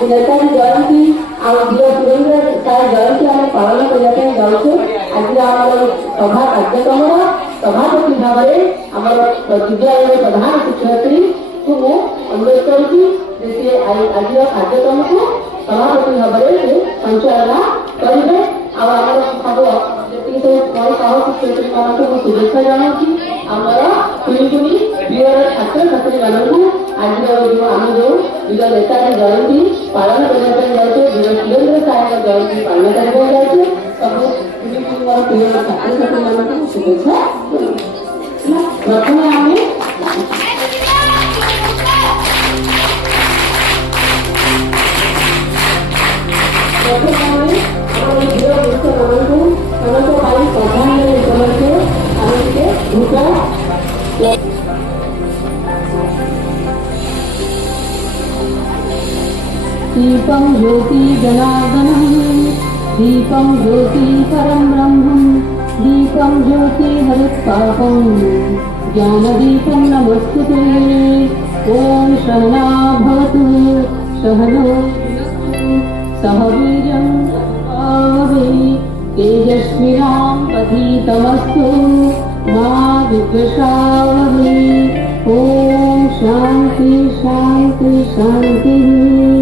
नेताजी जयंती सुरेंद्र साय जयंती आम पालन करने जाऊँ। आज आम सभा कार्यक्रम सभापति भाव में आम विद्यालय प्रधान शिक्षयित्री को अनुरोध करुँगी आज कार्यक्रम को सभापति भाव में संचालना करेंगे। सब शिक्षयित्री मान शुभेच्छा जनाऊँ। आमर कुणी प्रियर छात्र छात्री मानू आज आम जो वीर नेताजी जयंती पालन करने जाऊँ वीर सुरेंद्र साय जयंती पालन करने जाऊँ। सब कुणी मोर प्रिय छात्र छात्री मान शुभेच्छा। प्रथम आम दीपं ज्योति जनार्दनं दीपं ज्योति परं ब्रह्मं दीपं ज्योति हरित्पापं ज्ञानदीपं नमोस्तुते। ॐ सहना भवतु सहनो सह वीर्यं वहै तेजस्विनां पतितमस्तु मा विद्विषावहै। ॐ शान्ति शान्ति शान्तिः।